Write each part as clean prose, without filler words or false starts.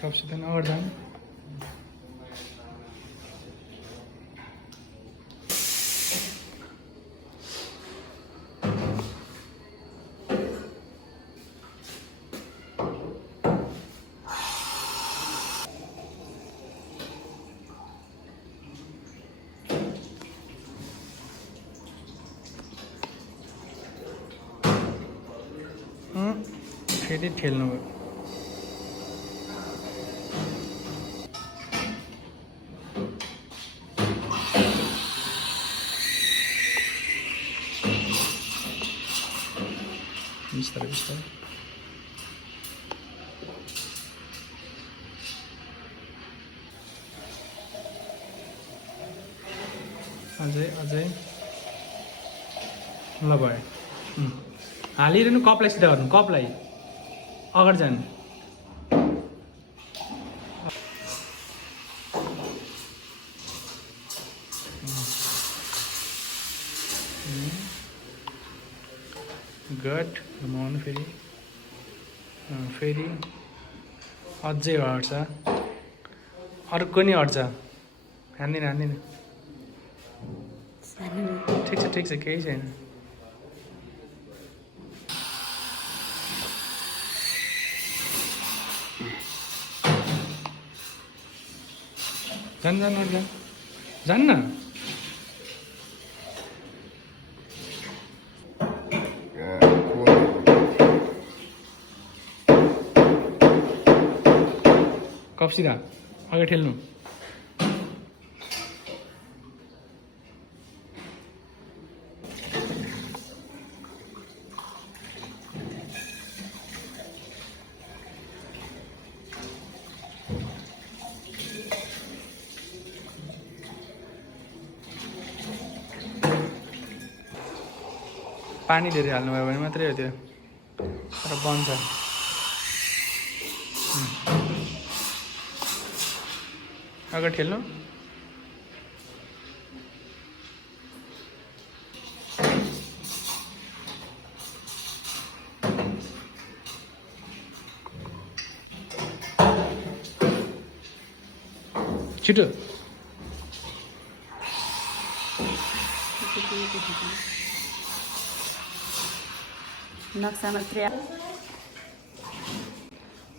कपसित अगाडि जाउँ फेरि ठेल्नु भयो बिस्तारै बिस्तारै अझै अझै ल भयो हालिरहनु कपलाई सिधा गर्नु कपलाई अगाडि जानु गुड घुमाउनु फेरि फेरि अझै हट्छ अर्को नि हट्छ हान्दिन हान्दिन ठिक छ केही छैन जान जान जान जान न कप सिधा अगाडि ठेल्नु पानी धेरै हाल्नुभयो भने मात्रै हो त्यो तर बन्छ अगाडि ठेल्नु छिटो नक्सा मात्रै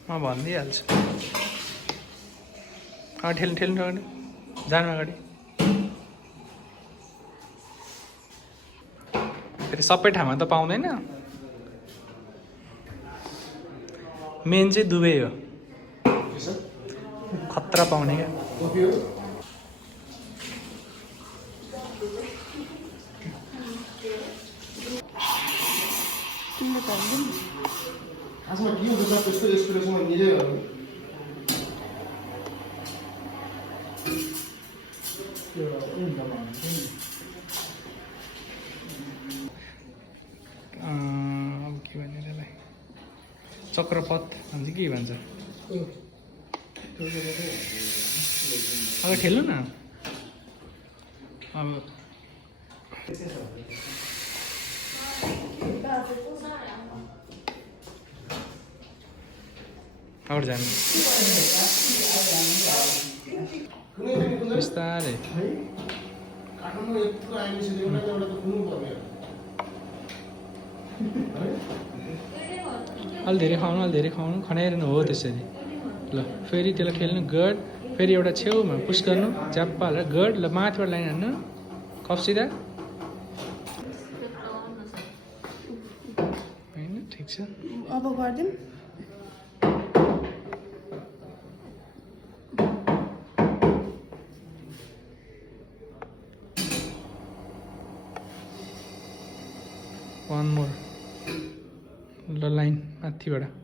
म भनिदिइहाल्छु ठेल्नु ठेल्नु अगाडि जानु अगाडि फेरि सबै ठाउँमा त पाउँदैन मेन चाहिँ दुबई हो खतरा पाउने क्या अब के भन्ने त्यसलाई चक्रपथ भन्छ के भन्छ अगाडि ठेल्नु न अब अगाडि जानु बिस्तारै अलि धेरै खुवाउनु खनाइरहनु हो त्यसरी ल फेरि त्यसलाई खेल्नु गड फेरि एउटा छेउमा पुस गर्नु झ्याप्पा हालेर गड ल माथिबाट लाइन हान्नु कप सिधा होइन ठिक छ अब गरिदिउँ वान मोर ल लाइन माथिबाट